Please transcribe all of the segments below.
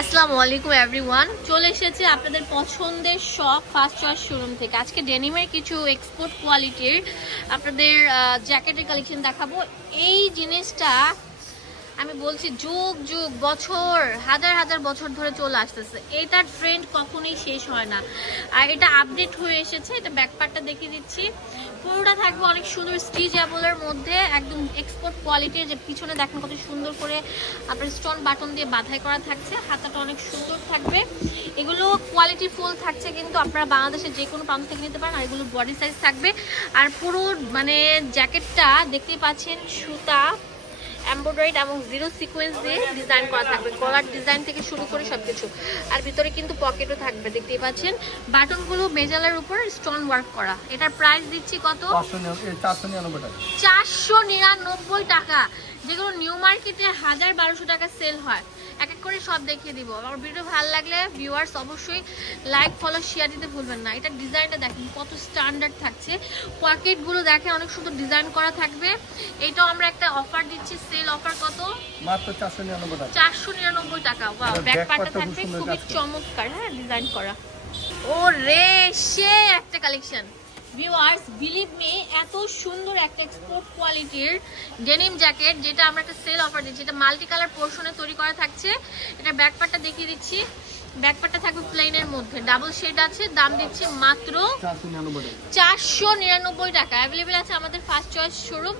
আসসালামু আলাইকুম এভরিওয়ান চলে এসেছে আপনাদের পছন্দের শখ ফার্স্ট চয়েস শোরুম থেকে। আজকে ডেনিমের কিছু এক্সপোর্ট কোয়ালিটির আপনাদের জ্যাকেটের কালেকশন দেখাবো। এই জিনিসটা আমি বলছি যুগ যুগ, বছর, হাজার হাজার বছর ধরে চলে আসতেছে। এটার ট্রেন্ড কখনোই শেষ হয় না। আর এটা আপডেট হয়ে এসেছে, এটা ব্যাকপার্টটা দেখিয়ে দিচ্ছি। পুরোটা থাকবে অনেক সুন্দর স্টিচেবলের মধ্যে, একদম এক্সপোর্ট কোয়ালিটির যে পিছনে দেখেন কত সুন্দর করে আপনার স্টোন বাটন দিয়ে বাধাই করা থাকছে, হাতাটা অনেক সুন্দর থাকবে। এগুলো কোয়ালিটি ফুল থাকছে কিন্তু আপনারা বাংলাদেশের যে কোনো প্রান্ত থেকে নিতে পারেন আর এগুলো বডি সাইজ থাকবে। আর পুরো মানে জ্যাকেটটা দেখতেই পাচ্ছেন, সুতা এমব্রয়ডারিড এবং জিরো সিকোয়েন্স দিয়ে ডিজাইন করা থাকবে। কলার ডিজাইন থেকে শুরু করে সবকিছু। আর ভিতরে কিন্তু পকেটও থাকবে দেখতেই পাচ্ছেন। বাটনগুলো মেজালের উপর স্টোন ওয়ার্ক করা। এটার প্রাইস দিচ্ছি কত? চারশো নিরানব্বই টাকা। যেগুলো নিউ মার্কেটে হাজার বারোশো টাকা সেল হয়। এক এক করে সব দেখিয়ে দিব। আমার ভিডিও ভালো লাগলে ভিউয়ার্স অবশ্যই লাইক ফলো শেয়ার দিতে ভুলবেন না। এটা ডিজাইনটা দেখেন কত স্ট্যান্ডার্ড থাকছে। পকেটগুলো দেখেন অনেক সুন্দর ডিজাইন করা থাকবে। এটাও আমরা একটা অফার দিচ্ছি সেল অফার কত? মাত্র চারশো নিরানব্বই টাকা। চারশো নিরানব্বই টাকা। ওয়াও আর ব্যাক পার্টটা টা থাকবে খুবই চমৎকার। হ্যাঁ ডিজাইন করা। ও রে সে একটা কালেকশন ভিউয়ার্স বিলিভ মি এত সুন্দর একটা এক্সপোর্ট কোয়ালিটির ডেনিম জ্যাকেট যেটা আমরা একটা সেল অফার দিচ্ছি। এটা মাল্টি কালার পোর্শনে তৈরি করা থাকছে। এটা ব্যাক পার্টটা দেখিয়ে দিচ্ছি। ব্যাক পার্টটা থাকবে প্লেনের মধ্যে। ডাবল শেড আছে দাম দিচ্ছি মাত্র চারশো নিরানব্বই টাকা। অ্যাভেলেবেল আছে আমাদের ফার্স্ট চয়েস শোরুম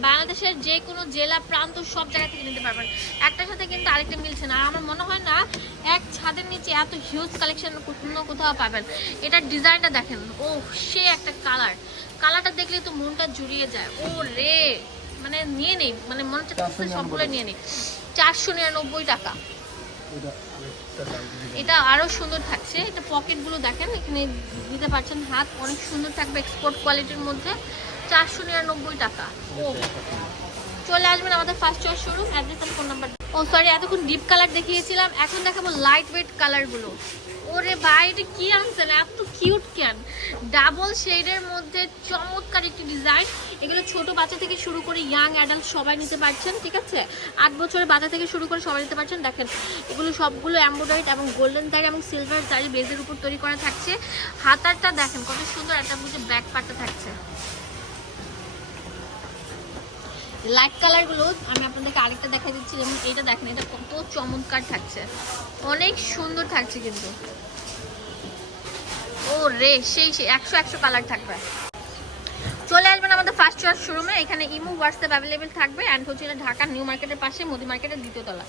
বাংলাদেশের যে কোনো জেলা প্রান্ত সব জায়গা থেকে নিতে পারবেন। একটার সাথে কিন্তু আরেকটা মিলছে না। আর আমার মনে হয় না এক ছাদের নিচে এত হিউজ কালেকশন অন্য কোথাও পাবেন। এটার ডিজাইনটা দেখেন। ও সে একটা কালার কালারটা দেখলে তো মনটা জুড়িয়ে যায়। ও রে! মানে নিয়ে নেই। মানে মনে হচ্ছে 499 সবগুলো নিয়ে নেই। চারশো নিরানব্বই টাকা। এটা আরেকটা size এটা আরও সুন্দর থাকছে। এটা পকেটগুলো দেখেন, এখানে দিতে পারছেন হাত। অনেক সুন্দর থাকবে এক্সপোর্ট কোয়ালিটির মধ্যে। চারশো নিরানব্বই টাকা। ও, চলে আসবেন আমাদের ফার্স্ট চয়েস শোরুম অ্যাড্রেস আর ফোন নাম্বার ও সরি এতক্ষণ ডিপ কালার দেখিয়েছিলাম। এখন দেখাবো লাইট ওয়েট কালারগুলো ওরে এটা কি আনছেন? এত কিউট কেন? ডাবল শেডের মধ্যে চমৎকার একটি ডিজাইন। এগুলো ছোট বাচ্চা থেকে শুরু করে ইয়াং অ্যাডাল্ট সবাই নিতে পারছেন, ঠিক আছে? আট বছরের বাচ্চা থেকে শুরু করে সবাই নিতে পারছেন। দেখেন, এগুলো সবগুলো এমব্রয়ডারিড এবং গোল্ডেন তারি এবং সিলভার তারি বেজের উপর তৈরি করা থাকছে। হাতারটা দেখেন, কত সুন্দর একটা বুঝে ব্যাক পার্টটা থাকছে। লাইট কালারগুলো আমি আপনাদেরকে আরেকটা দেখা দিচ্ছি যেমন এটা দেখেন, এটা কত চমৎকার থাকছে। অনেক সুন্দর থাকছে কিন্তু। রে, সেই সেই একশো একশো কালার থাকবে। চলে আসবেন আমাদের ফার্স্ট চয়েস শোরুমে এখানে ইমো হোয়াটসঅ্যাপ অ্যাভেলেবেল থাকবে। অ্যান্ড হচ্ছে ঢাকার ঢাকা নিউ মার্কেটের পাশে মোদি মার্কেটের দ্বিতীয় তলা।